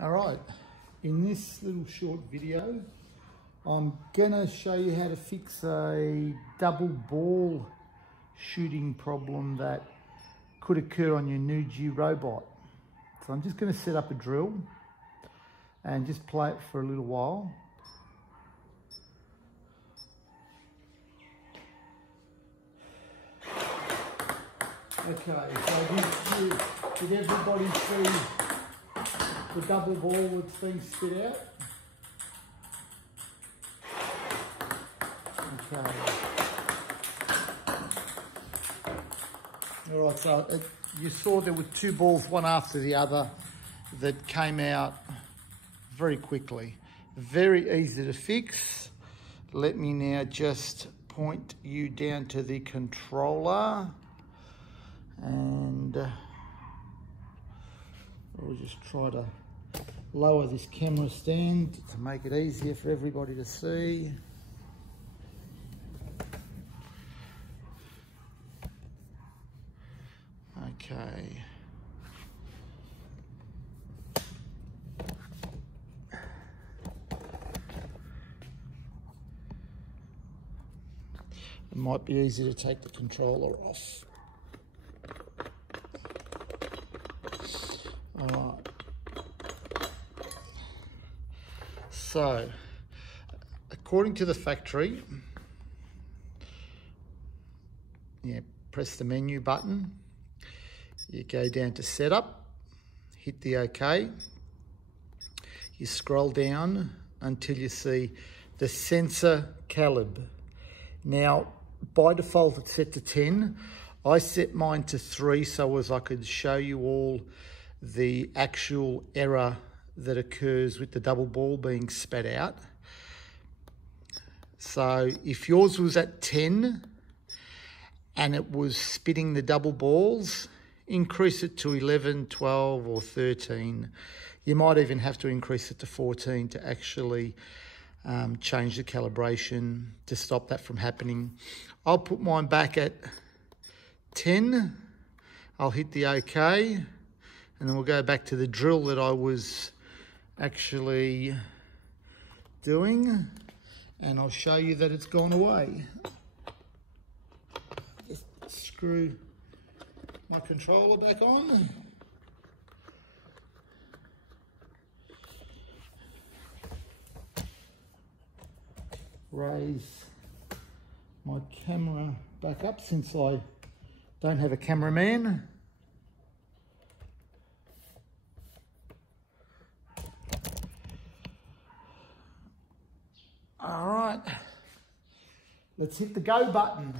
All right, in this little short video, I'm gonna show you how to fix a double ball shooting problem that could occur on your Newgy Robot. So I'm just gonna set up a drill and just play it for a little while. Okay, so did everybody see the double ball that's been spit out? Okay. All right, so you saw there were two balls, one after the other, that came out very quickly. Very easy to fix. Let me now just point you down to the controller. And we'll just try to lower this camera stand to make it easier for everybody to see. Okay. It might be easy to take the controller off. All right. So, according to the factory, press the menu button. You go down to setup, hit the OK. You scroll down until you see the sensor calibre. Now, by default, it's set to 10. I set mine to 3 so as I could show you all the actual error that occurs with the double ball being spat out. So if yours was at 10 and it was spitting the double balls, increase it to 11, 12 or 13. You might even have to increase it to 14 to actually change the calibration to stop that from happening. I'll put mine back at 10. I'll hit the OK. And then we'll go back to the drill that I was actually doing, and I'll show you that it's gone away. Just screw my controller back on. Raise my camera back up since I don't have a cameraman. All right, let's hit the go button.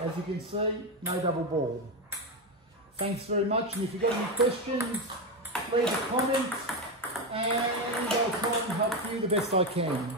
As you can see, no double ball. Thanks very much, and if you've got any questions, leave a comment and I'll try and help you the best I can.